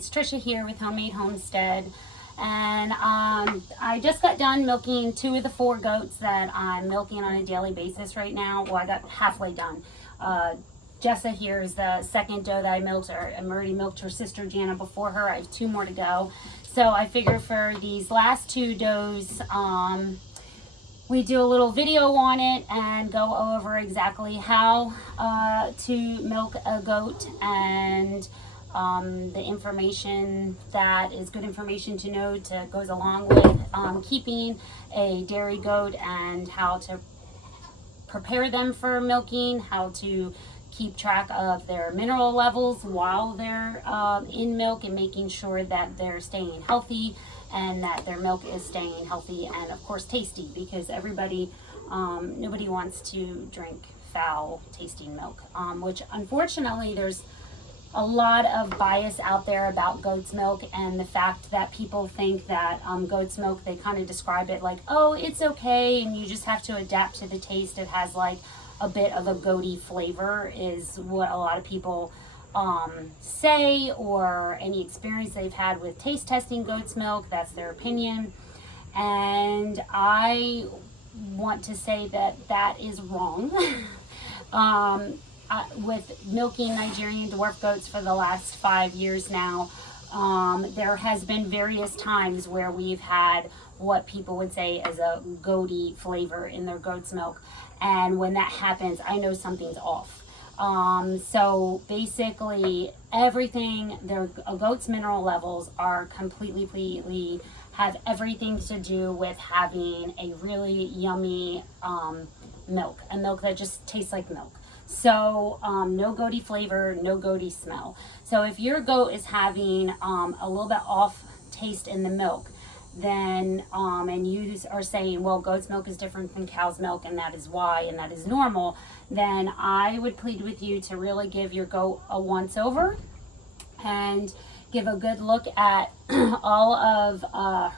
it's Trisha here with Homemade Homestead, and I just got done milking 2 of the 4 goats that I'm milking on a daily basis right now. Well, I got halfway done. Jessa here is the second doe that I milked. I already milked her sister Jana before her. I have 2 more to go. So I figure for these last 2 does, we do a little video on it and go over exactly how to milk a goat and the information that is good information to know to goes along with keeping a dairy goat, and how to prepare them for milking, how to keep track of their mineral levels while they're in milk, and making sure that they're staying healthy and that their milk is staying healthy and of course tasty, because nobody wants to drink foul tasting milk, which unfortunately there's a lot of bias out there about goat's milk, and the fact that people think that goat's milk, they kind of describe it like, oh, it's okay and you just have to adapt to the taste. It has like a bit of a goaty flavor is what a lot of people say, or any experience they've had with taste testing goat's milk. That's their opinion, and I want to say that that is wrong. With milking Nigerian dwarf goats for the last 5 years now, there has been various times where we've had what people would say as a goaty flavor in their goat's milk, and when that happens, I know something's off. So basically everything, a goat's mineral levels are completely have everything to do with having a really yummy milk, a milk that just tastes like milk. So no goaty flavor, no goaty smell. So if your goat is having a little bit off taste in the milk, then and you are saying, well, goat's milk is different than cow's milk and that is why, and that is normal, then I would plead with you to really give your goat a once over and give a good look at all of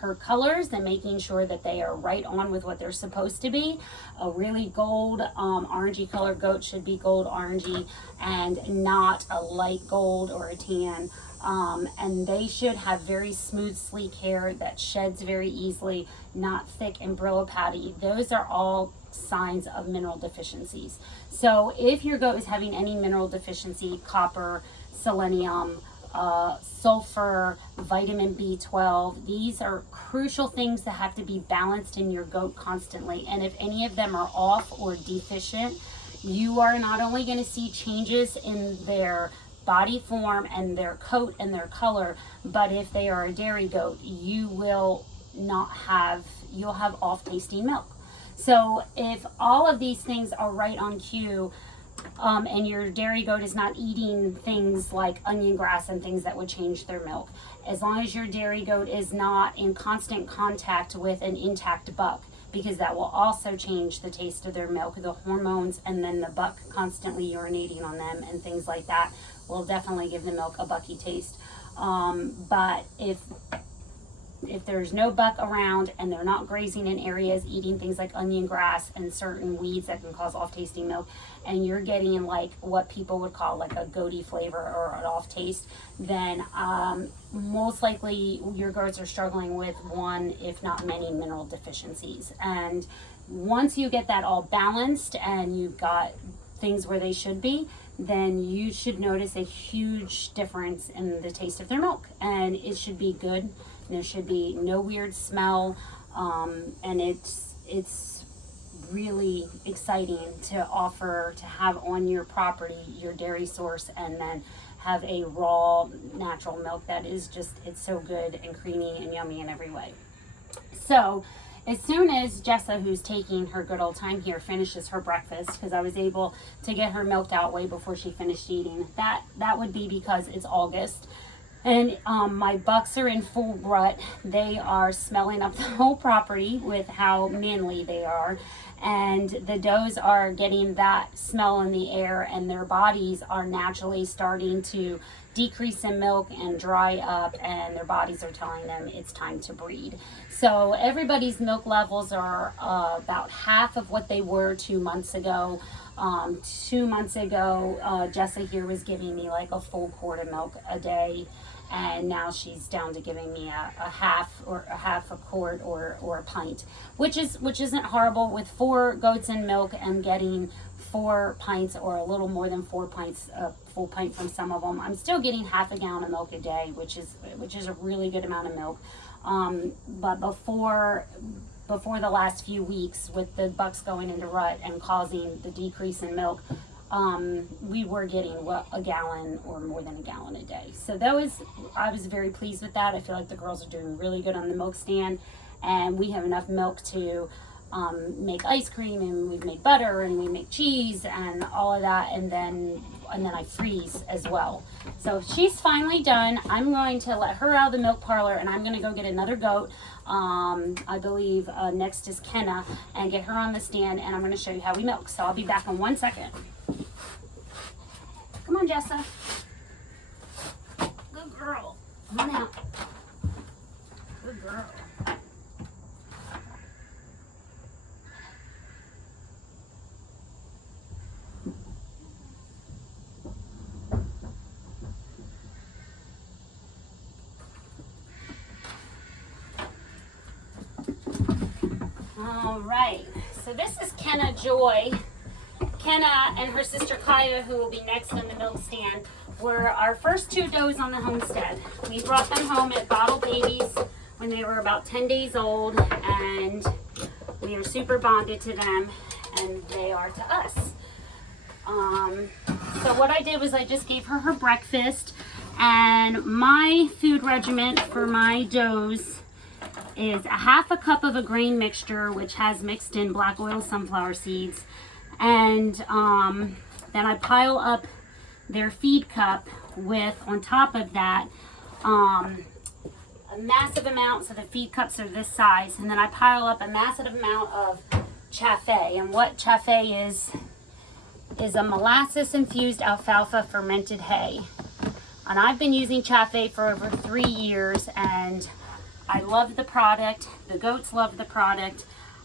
her colors, and making sure that they are right on with what they're supposed to be. A really gold orangey colored goat should be gold orangey and not a light gold or a tan. And they should have very smooth, sleek hair that sheds very easily, not thick and Brillo patty. Those are all signs of mineral deficiencies. So if your goat is having any mineral deficiency, copper, selenium, sulfur, vitamin B12, these are crucial things that have to be balanced in your goat constantly. And if any of them are off or deficient, you are not only going to see changes in their body form and their coat and their color, but if they are a dairy goat, you'll have off tasting milk. So if all of these things are right on cue, and your dairy goat is not eating things like onion grass and things that would change their milk, as long as your dairy goat is not in constant contact with an intact buck, because that will also change the taste of their milk, the hormones, and then the buck constantly urinating on them and things like that will definitely give the milk a bucky taste. But if there's no buck around and they're not grazing in areas eating things like onion grass and certain weeds that can cause off tasting milk, and you're getting like what people would call like a goaty flavor or an off taste, then most likely your goats are struggling with one, if not many, mineral deficiencies. And once you get that all balanced and you've got things where they should be, then you should notice a huge difference in the taste of their milk, and it should be good. There should be no weird smell, and it's really exciting to have on your property your dairy source, and then have a raw natural milk that is just, it's so good and creamy and yummy in every way. So as soon as Jessa, who's taking her good old time here, finishes her breakfast, because I was able to get her milked out way before she finished eating, that would be because it's August. And my bucks are in full rut. They are smelling up the whole property with how manly they are. And the does are getting that smell in the air, and their bodies are naturally starting to decrease in milk and dry up, and their bodies are telling them it's time to breed. So everybody's milk levels are about half of what they were 2 months ago. 2 months ago, Jessa here was giving me like a full quart of milk a day, and now she's down to giving me a half a quart or a pint, which isn't horrible. With 4 goats and milk, and getting 4 pints or a little more than 4 pints, a full pint from some of them. I'm still getting half a gallon of milk a day, which is a really good amount of milk. But before the last few weeks, with the bucks going into rut and causing the decrease in milk, we were getting a gallon or more than a gallon a day. So I was very pleased with that. I feel like the girls are doing really good on the milk stand, and we have enough milk to make ice cream, and we've made butter, and we make cheese and all of that, and then I freeze as well. So she's finally done. I'm going to let her out of the milk parlor, and I'm going to go get another goat. I believe next is Kenna, and get her on the stand, and I'm going to show you how we milk. So I'll be back in 1 second. Come on, Jessa. Good girl. Come on out. Good girl. All right, so this is Kenna Joy. Kenna and her sister Kaya, who will be next on the milk stand, were our first 2 does on the homestead. We brought them home at bottle babies when they were about 10 days old, and we are super bonded to them, and they are to us. So what I did was I just gave her breakfast, and my food regimen for my does is a half a cup of a grain mixture, which has mixed in black oil sunflower seeds, and then I pile up their feed cup with, on top of that, a massive amount, so the feed cups are this size, and then I pile up a massive amount of Chaffee. And what Chaffee is a molasses infused alfalfa fermented hay, and I've been using Chaffee for over 3 years, and I love the product. The goats love the product.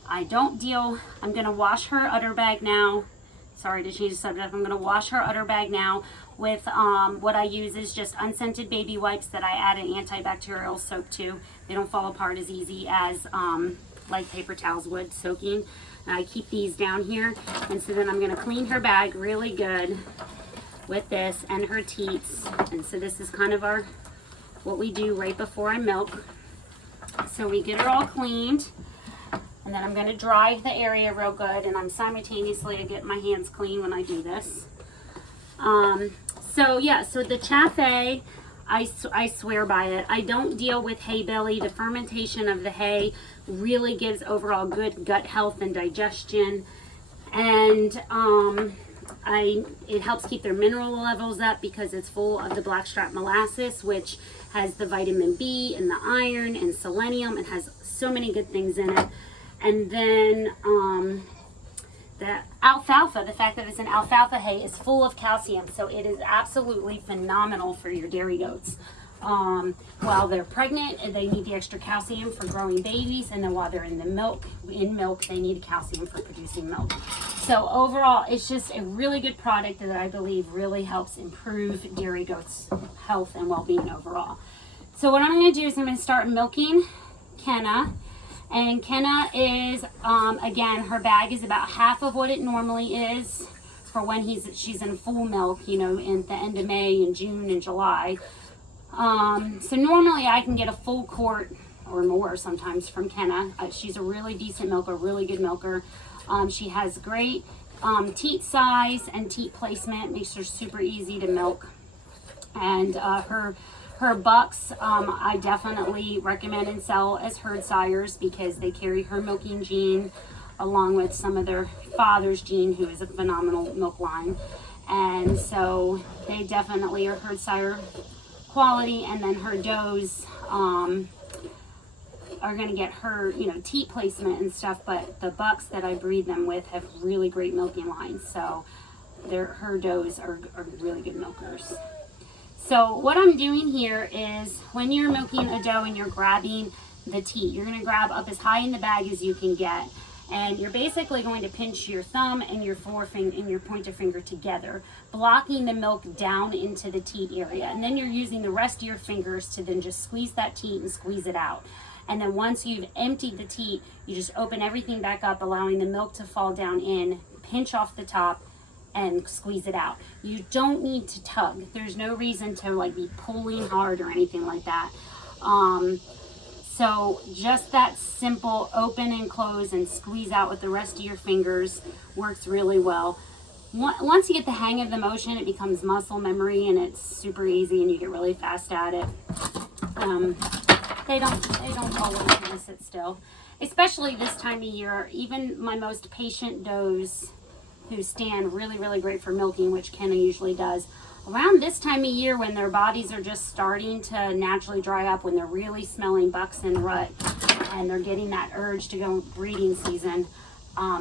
I'm going to wash her udder bag now. Sorry to change the subject. I'm going to wash her udder bag now with what I use is just unscented baby wipes that I add an antibacterial soap to. They don't fall apart as easy as like paper towels would soaking. And I keep these down here. And so then I'm going to clean her bag really good with this and her teats. And so this is kind of what we do right before I milk. So we get her all cleaned, and then I'm going to dry the area real good, and I'm simultaneously getting my hands clean when I do this. So the Chaffee, I swear by it. I don't deal with hay belly. The fermentation of the hay really gives overall good gut health and digestion, and it helps keep their mineral levels up because it's full of the blackstrap molasses, which has the vitamin B and the iron and selenium. It has so many good things in it. And then the alfalfa, the fact that it's an alfalfa hay, is full of calcium, so it is absolutely phenomenal for your dairy goats. While they're pregnant, they need the extra calcium for growing babies, and then while they're in milk, they need calcium for producing milk. So overall, it's just a really good product that I believe really helps improve dairy goats' health and well-being overall. So what I'm going to do is I'm going to start milking Kenna. And Kenna is, again, her bag is about half of what it normally is for when she's in full milk, in the end of May and June and July. So normally I can get a full quart or more sometimes from Kenna. She's a really decent milker, really good milker. She has great teat size and teat placement, makes her super easy to milk. And her bucks, I definitely recommend and sell as herd sires because they carry her milking gene along with some of their father's gene, who is a phenomenal milk line. And so they definitely are herd sire quality. And then her does are going to get her, teat placement and stuff, but the bucks that I breed them with have really great milking lines. So her does are really good milkers. So what I'm doing here is when you're milking a doe and you're grabbing the teat, you're going to grab up as high in the bag as you can get. And you're basically going to pinch your thumb and your forefinger and your pointer finger together, blocking the milk down into the teat area. And then you're using the rest of your fingers to then just squeeze that teat and squeeze it out. And then once you've emptied the teat, you just open everything back up, allowing the milk to fall down in, pinch off the top, and squeeze it out. You don't need to tug. There's no reason to like be pulling hard or anything like that. So just that simple open and close and squeeze out with the rest of your fingers works really well. Once you get the hang of the motion, it becomes muscle memory and it's super easy and you get really fast at it. They don't always want to sit still, especially this time of year. Even my most patient does who stand really, really great for milking, which Kenna usually does, around this time of year when their bodies are just starting to naturally dry up, when they're really smelling bucks and rut and they're getting that urge to go breeding season,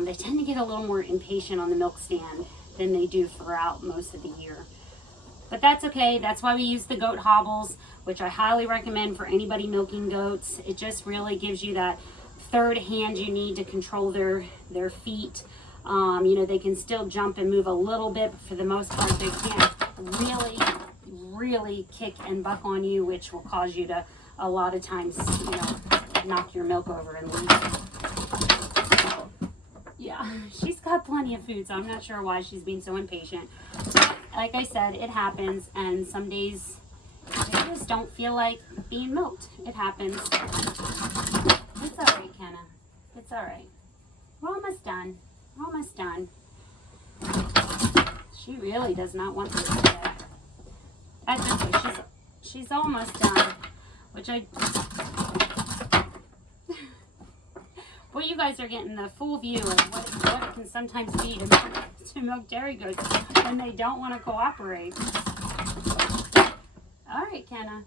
they tend to get a little more impatient on the milk stand than they do throughout most of the year. But that's okay. That's why we use the goat hobbles, which I highly recommend for anybody milking goats. It just really gives you that third hand you need to control their feet. You know, they can still jump and move a little bit, but for the most part, they can't really kick and buck on you, which will cause you to, a lot of times, you know, knock your milk over and leave. So, yeah, she's got plenty of food, so I'm not sure why she's being so impatient. But, like I said, it happens, and some days they just don't feel like being milked. It happens. It's all right, Kenna. It's all right. We're almost done. We're almost done. She really does not want this today. That's okay. She's almost done, which well, you guys are getting the full view of what it can sometimes be to milk dairy goats when they don't want to cooperate. All right, Kenna.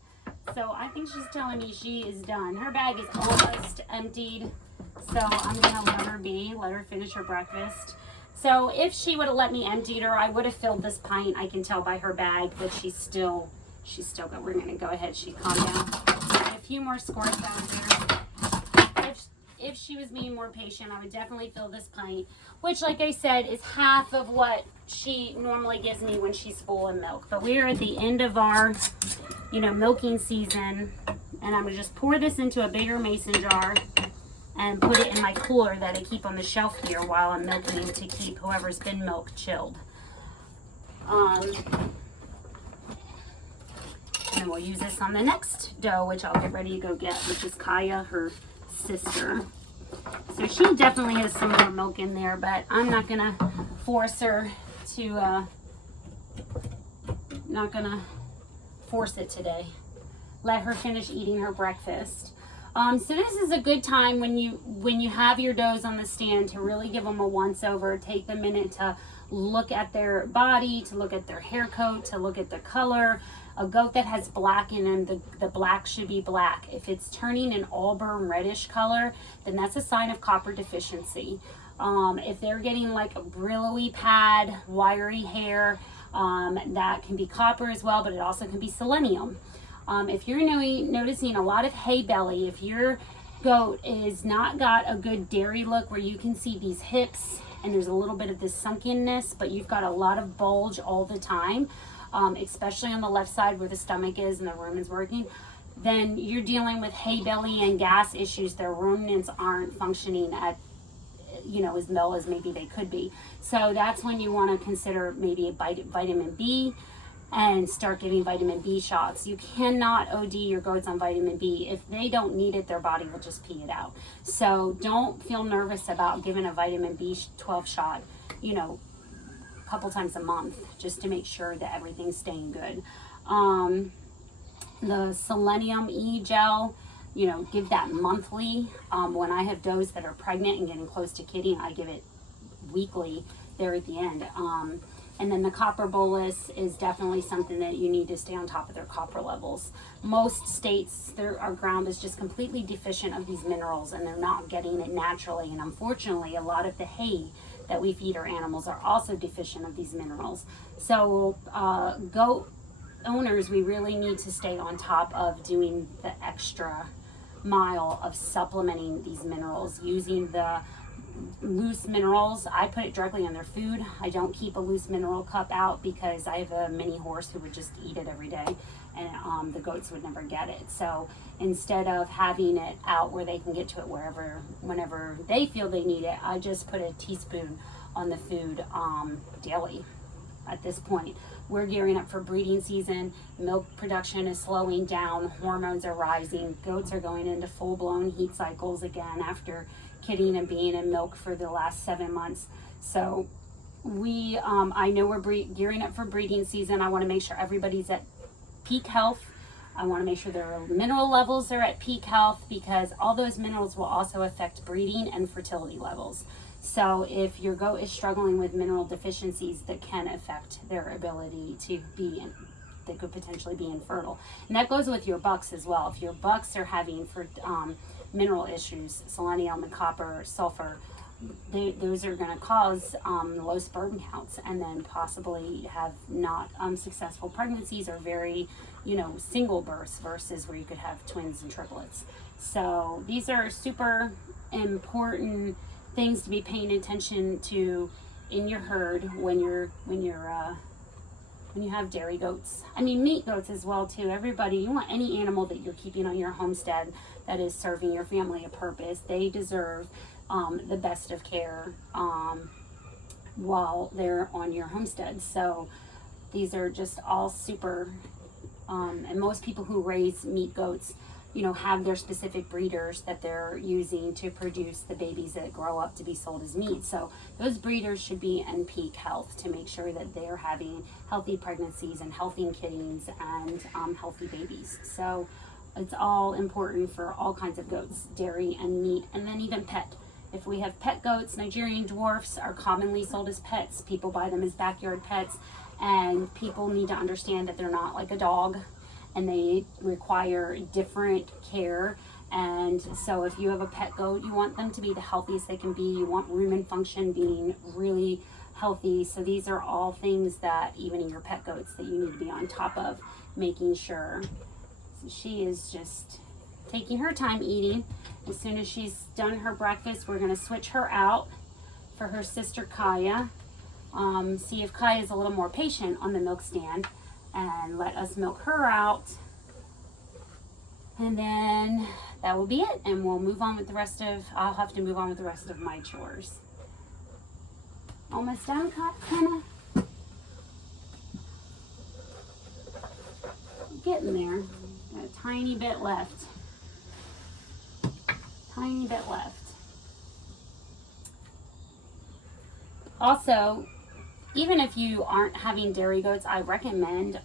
So I think she's telling me she is done. Her bag is almost emptied, so I'm gonna let her finish her breakfast. So if she would have let me empty her, I would have filled this pint. I can tell by her bag, but she's still got. We're gonna go ahead. She calmed down. A few more squirts down here. If she was being more patient, I would definitely fill this pint, which, like I said, is half of what she normally gives me when she's full of milk. But we are at the end of our, you know, milking season, and I'm gonna just pour this into a bigger mason jar and put it in my cooler that I keep on the shelf here while I'm milking to keep whoever's been milked chilled. And we'll use this on the next doe, which I'll get ready to go get, which is Kaya, her sister. So she definitely has some more milk in there, but I'm not gonna force her to, not gonna force it today. Let her finish eating her breakfast. So this is a good time when you have your does on the stand to really give them a once over. Take the minute to look at their body, to look at their hair coat, to look at the color. A goat that has black in them, the black should be black. If it's turning an auburn reddish color, then that's a sign of copper deficiency. If they're getting like a brillowy pad, wiry hair, that can be copper as well, but it also can be selenium. If you're noticing a lot of hay belly, if your goat is not got a good dairy look where you can see these hips and there's a little bit of this sunkenness, but you've got a lot of bulge all the time, especially on the left side where the stomach is and the rumen's working, then you're dealing with hay belly and gas issues. Their ruminants aren't functioning at, you know, as well as maybe they could be. So that's when you want to consider maybe a vitamin B and start giving vitamin B shots. You cannot OD your goats on vitamin B. If they don't need it, their body will just pee it out. So don't feel nervous about giving a vitamin B12 shot, you know, a couple times a month, just to make sure that everything's staying good. The selenium E gel, you know, give that monthly. When I have does that are pregnant and getting close to kidding, I give it weekly there at the end. And then the copper bolus is definitely something that you need to stay on top of their copper levels. Most states, our ground is just completely deficient of these minerals and they're not getting it naturally. And unfortunately, a lot of the hay that we feed our animals are also deficient of these minerals. So goat owners, we really need to stay on top of doing the extra mile of supplementing these minerals, using the loose minerals, I put it directly in their food. I don't keep a loose mineral cup out because I have a mini horse who would just eat it every day, and the goats would never get it. So instead of having it out where they can get to it whenever they feel they need it, I just put a teaspoon on the food daily. At this point, we're gearing up for breeding season. Milk production is slowing down. Hormones are rising. Goats are going into full-blown heat cycles again after kidding and being in milk for the last 7 months. So I know we're gearing up for breeding season. I want to make sure everybody's at peak health. I want to make sure their mineral levels are at peak health, because all those minerals will also affect breeding and fertility levels. So if your goat is struggling with mineral deficiencies, that can affect their ability to they could potentially be infertile. And that goes with your bucks as well. If your bucks are having mineral issues, selenium and copper, sulfur, those are going to cause low sperm counts, and then possibly have not successful pregnancies, or very, single births, versus where you could have twins and triplets. So these are super important things to be paying attention to in your herd when you have dairy goats. I mean, meat goats as well too. Everybody, you want any animal that you're keeping on your homestead that is serving your family a purpose. They deserve the best of care while they're on your homestead. So these are just all super, and most people who raise meat goats, have their specific breeders that they're using to produce the babies that grow up to be sold as meat. So those breeders should be in peak health to make sure that they're having healthy pregnancies and healthy kittings and healthy babies. So it's all important for all kinds of goats, dairy and meat, and then even pet. If we have pet goats, Nigerian dwarfs are commonly sold as pets. People buy them as backyard pets, and people need to understand that they're not like a dog, and they require different care. And so if you have a pet goat, you want them to be the healthiest they can be. You want rumen function being really healthy. So these are all things that, even in your pet goats, that you need to be on top of, making sure. So she is just taking her time eating. As soon as she's done her breakfast, we're going to switch her out for her sister Kaya. See if Kaya is a little more patient on the milk stand, and let us milk her out, and then that will be it, and we'll move on with the rest of, I'll have to move on with the rest of my chores. Almost done, Hannah? Getting there. Got a tiny bit left. Tiny bit left. Also, even if you aren't having dairy goats, I recommend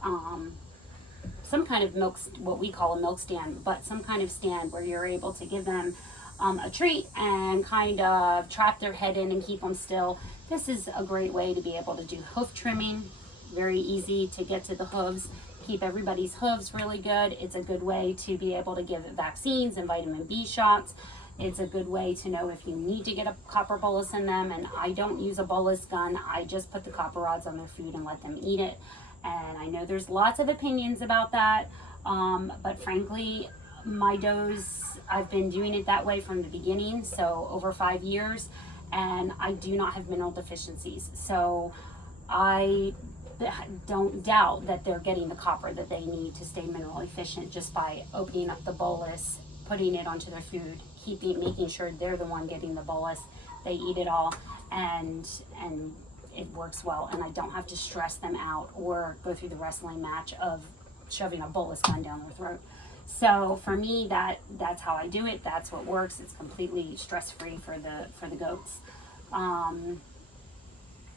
some kind of milk, what we call a milk stand, but some kind of stand where you're able to give them a treat and kind of trap their head in and keep them still. This is a great way to be able to do hoof trimming. Very easy to get to the hooves. Keep everybody's hooves really good. It's a good way to be able to give vaccines and vitamin B shots. It's a good way to know if you need to get a copper bolus in them, and I don't use a bolus gun. I just put the copper rods on their food and let them eat it. And I know there's lots of opinions about that, but frankly, my does, I've been doing it that way from the beginning, so over 5 years, and I do not have mineral deficiencies. So I don't doubt that they're getting the copper that they need to stay mineral efficient just by opening up the bolus, putting it onto their food, making sure they're the one getting the bolus. They eat it all, and it works well, and I don't have to stress them out or go through the wrestling match of shoving a bolus gun down their throat. So for me, that's how I do it. That's what works. It's completely stress-free for the goats.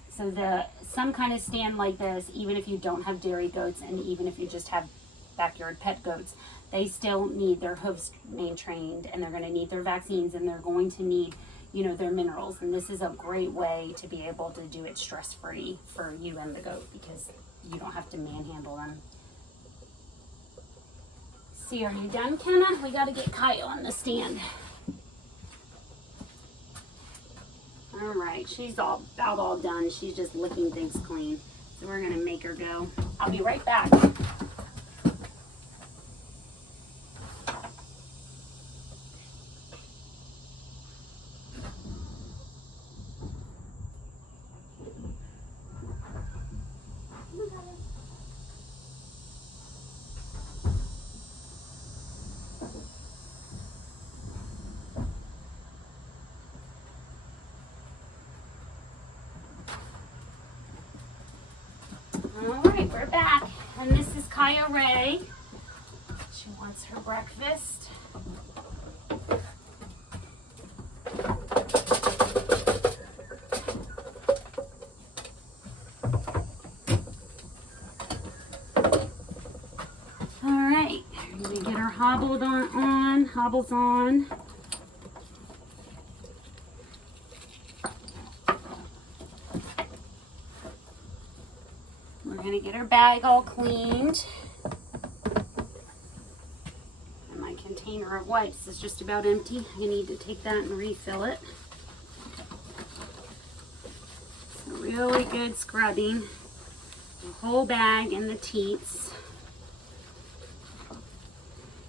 So some kind of stand like this, even if you don't have dairy goats, and even if you just have backyard pet goats, they still need their hooves trained, and they're going to need their vaccines, and they're going to need, their minerals. And this is a great way to be able to do it stress-free for you and the goat, because you don't have to manhandle them. See, are you done, Kenna? We got to get Kaya on the stand. All right, she's about all done. She's just licking things clean. So we're going to make her go. I'll be right back. All right, we're back, and this is Kaya Ray. She wants her breakfast. All right, we're gonna get her hobbles on. We're gonna get her bag all cleaned. And my container of wipes is just about empty. I need to take that and refill it. So really good scrubbing. The whole bag and the teats.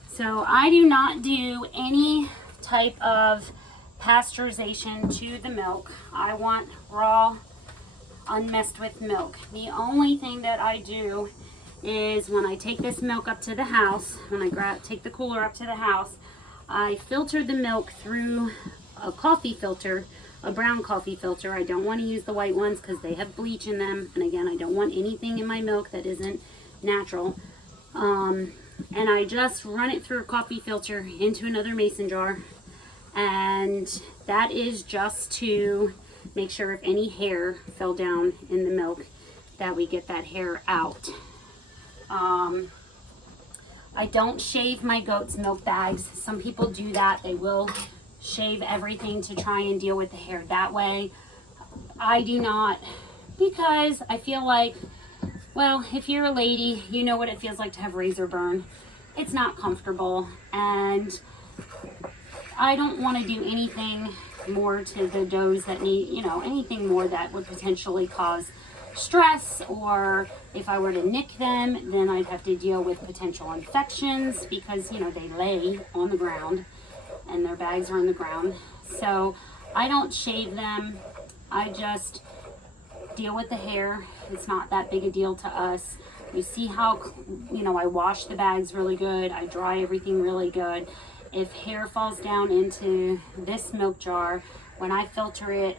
So I do not do any type of pasteurization to the milk. I want raw, unmessed with milk. The only thing that I do is when I take this milk up to the house, when I take the cooler up to the house, I filter the milk through a coffee filter, a brown coffee filter. I don't want to use the white ones because they have bleach in them. And again, I don't want anything in my milk that isn't natural. And I just run it through a coffee filter into another mason jar. And that is just to make sure if any hair fell down in the milk that we get that hair out. I don't shave my goat's milk bags. Some people do that. They will shave everything to try and deal with the hair that way. I do not, because I feel like, well, if you're a lady, you know what it feels like to have razor burn. It's not comfortable, and I don't want to do anything more to the does that need, anything more that would potentially cause stress, or if I were to nick them, then I'd have to deal with potential infections because, they lay on the ground and their bags are on the ground. So I don't shave them. I just deal with the hair. It's not that big a deal to us. You see how, I wash the bags really good. I dry everything really good. If hair falls down into this milk jar, when I filter it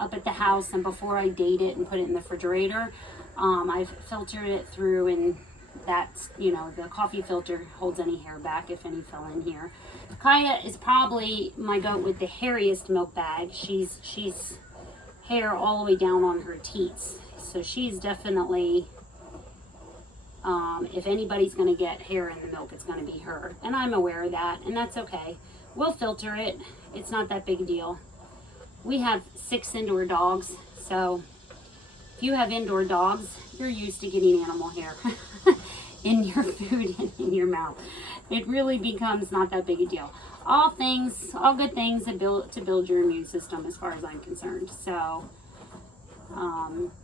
up at the house and before I date it and put it in the refrigerator, I've filtered it through, and that's, the coffee filter holds any hair back if any fell in here. Kaya is probably my goat with the hairiest milk bag. She's hair all the way down on her teats. So she's definitely, if anybody's going to get hair in the milk, it's going to be her. And I'm aware of that, and that's okay. We'll filter it. It's not that big a deal. We have 6 indoor dogs, so if you have indoor dogs, you're used to getting animal hair in your food and in your mouth. It really becomes not that big a deal. All good things to build your immune system as far as I'm concerned. So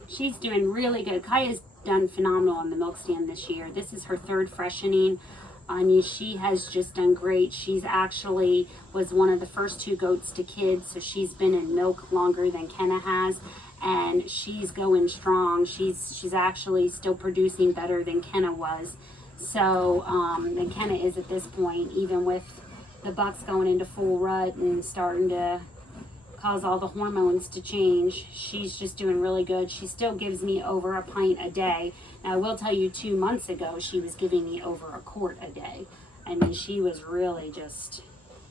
she's doing really good. Kaya's done phenomenal on the milk stand this year. This is her 3rd freshening. I mean, she has just done great. She's actually was one of the first 2 goats to kids, so she's been in milk longer than Kenna has, and she's going strong. She's actually still producing better than Kenna was. So, and Kenna is at this point, even with the bucks going into full rut and starting to cause all the hormones to change, she's just doing really good. She still gives me over a pint a day. Now, I will tell you, 2 months ago, she was giving me over a quart a day. I mean, she was really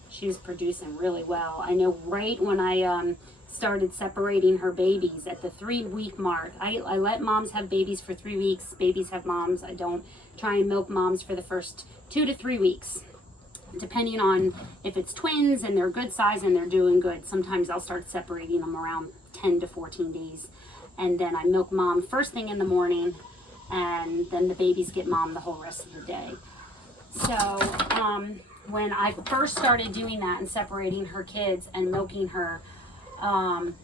she was producing really well. I know right when I started separating her babies at the 3-week mark, I let moms have babies for 3 weeks. Babies have moms. I don't try and milk moms for the first 2 to 3 weeks. Depending on if it's twins and they're good size and they're doing good, sometimes I'll start separating them around 10 to 14 days. And then I milk mom first thing in the morning, and then the babies get mom the whole rest of the day. So when I first started doing that and separating her kids and milking her,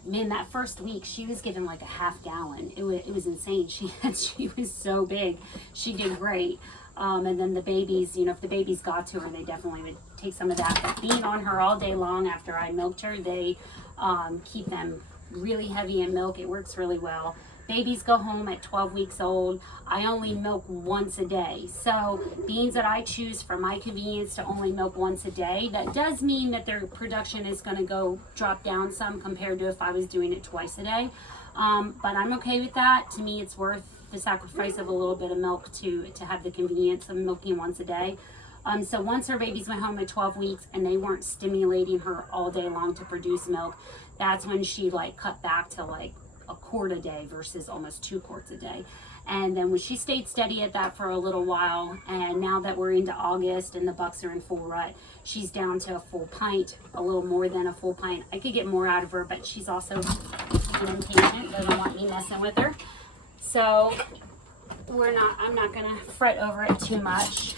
in that first week, she was given like a half gallon. It was insane. She was so big. She did great. And then the babies, if the babies got to her, they definitely would take some of that. But being on her all day long after I milked her, they keep them really heavy in milk. It works really well. Babies go home at 12 weeks old. I only milk once a day. So beans that I choose for my convenience to only milk once a day, that does mean that their production is going to drop down some compared to if I was doing it twice a day. But I'm okay with that. To me, it's worth the sacrifice of a little bit of milk to have the convenience of milking once a day. So once her babies went home at 12 weeks and they weren't stimulating her all day long to produce milk, that's when she like cut back to like a quart a day versus almost 2 quarts a day. And then when she stayed steady at that for a little while, and now that we're into August and the bucks are in full rut, she's down to a full pint, a little more than a full pint. I could get more out of her, but she's also an impatient, doesn't want me messing with her. So I'm not gonna fret over it too much.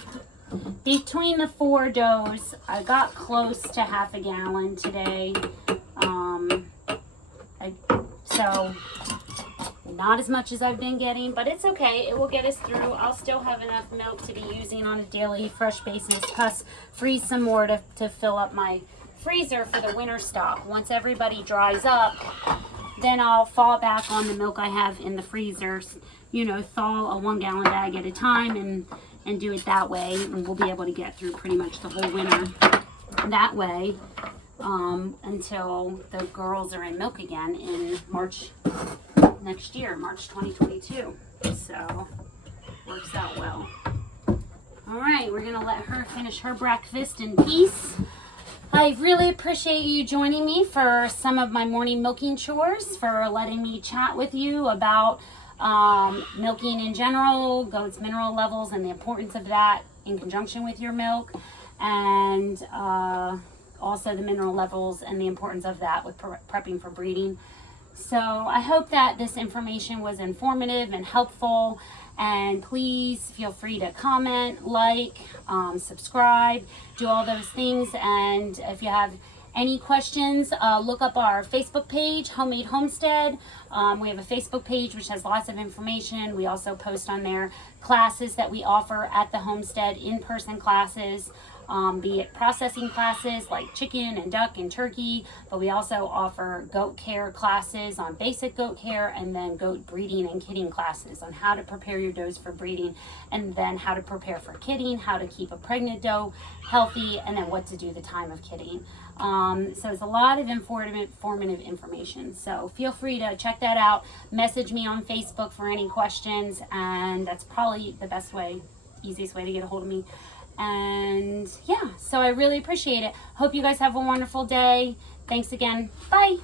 Between the 4 does, I got close to half a gallon today. So not as much as I've been getting, but it's okay. It will get us through. I'll still have enough milk to be using on a daily fresh basis, plus freeze some more to fill up my freezer for the winter stock. Once everybody dries up, then I'll fall back on the milk I have in the freezers. You know, thaw a 1 gallon bag at a time and do it that way, and we'll be able to get through pretty much the whole winter that way, until the girls are in milk again in March next year, March 2022. So works out well. All right, we're gonna let her finish her breakfast in peace. I really appreciate you joining me for some of my morning milking chores, for letting me chat with you about milking in general, goats' mineral levels, and the importance of that in conjunction with your milk, and also the mineral levels and the importance of that with prepping for breeding. So I hope that this information was informative and helpful, and please feel free to comment, like, subscribe, do all those things. And if you have any questions, look up our Facebook page, Homemade Homestead. We have a Facebook page which has lots of information. We also post on there classes that we offer at the homestead, in-person classes, be it processing classes like chicken and duck and turkey, but we also offer goat care classes on basic goat care, and then goat breeding and kidding classes on how to prepare your does for breeding, and then how to prepare for kidding, how to keep a pregnant doe healthy, and then what to do the time of kidding. So it's a lot of informative information. So feel free to check that out. Message me on Facebook for any questions, and that's probably the best way, easiest way to get a hold of me. And yeah, so I really appreciate it. Hope you guys have a wonderful day. Thanks again. Bye.